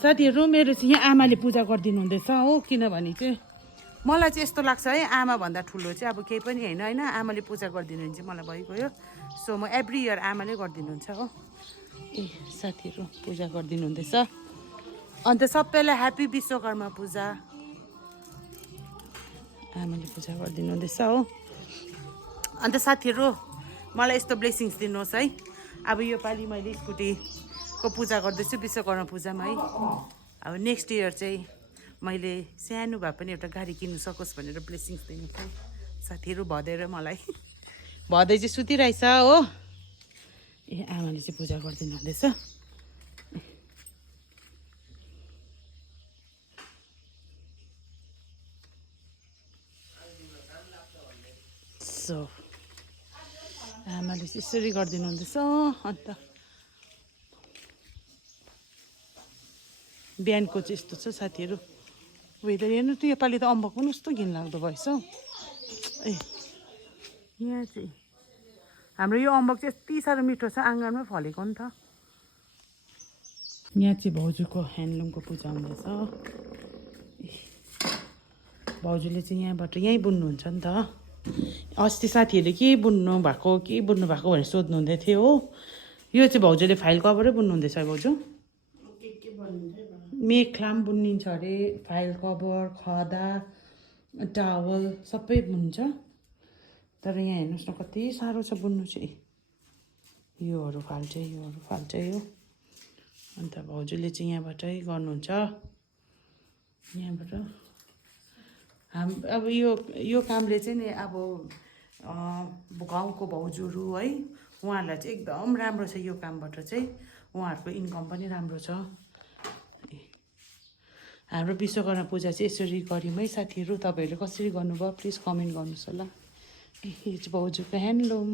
साथीहरू मेरो चाहिँ यहाँ आमाले पूजा गरिदिनु हुँदैछ हो किनभने चाहिँ मलाई चाहिँ यस्तो लाग्छ है आमाभन्दा ठुलो चाहिँ अब केही पनि होइन होइन आमाले पूजा गरिदिनु भने चाहिँ मलाई भइगयो सो म एभ्री इयर आमाले गरिदिनुहुन्छ हो ए साथीहरू पूजा गरिदिनु हुँदैछ अन्त सबैलाई ह्याप्पी विश्वकर्मा पूजा आमाले पूजा गरिदिनु हुँदैछ हो अन्त साथीहरू मलाई यस्तो ब्लेसिङ्स दिनुहोस् है अब यो पालि मैले स्कुटीको पूजा गर्दैछु विश्वकर्मा पूजामा है अब नेक्स्ट इयर चाहिँ मैले सानो भए पनि एउटा गाडी किन्नु सकोस् भनेर ब्लेसिङ्स दिनु है साथीहरू भदेर मलाई भदै चाहिँ सुतिरहेछ हो ए आमाले चाहिँ पूजा गरिदिनु हुँदैछ सो आमाले चाहिँ यसरी गरिदिनु हुँदैछ अन्त बिहानको चाहिँ यस्तो छ साथीहरू वेदर हेर्नु त योपालि त अम्बक पनि कस्तो घिनलाग्दो भएछ हौ ए यहाँ चाहिँ हाम्रो यो अम्बक चाहिँ यति साह्रो मिठो छ आँगनमै फलेको नि त यहाँ चाहिँ भाउजूको ह्यान्डलुमको पूजा हुँदैछ भाउजूले चाहिँ यहाँबाट यहीँ बुन्नुहुन्छ नि त अस्ति साथीहरूले के बुन्नु भएको भनेर सोध्नु हुँदै थियो हो यो चाहिँ भाउजूले फाइल कभरै बुन्नु हुँदैछ भाउजू मेखला पनि बुनिन्छ अरे फाइल कभर खदा टावल सबै बुन्छ तर यहाँ हेर्नुहोस् न कति साह्रो छ बुन्नु चाहिँ योहरू फाल्छै हो अन्त भाउजूले चाहिँ यहाँबाटै गर्नुहुन्छ यहाँबाट अब यो कामले चाहिँ नि अब गाउँको भाउजूहरू है उहाँहरूलाई चाहिँ एकदम राम्रो छ यो कामबाट चाहिँ उहाँहरूको इन्कम पनि राम्रो छ हाम्रो विश्वकर्मा पूजा चाहिँ यसरी गऱ्यौँ है साथीहरू तपाईँहरूले कसरी गर्नुभयो प्लिज कमेन्ट गर्नुहोस् होला यो चाहिँ भाउजूको ह्यान्डलुम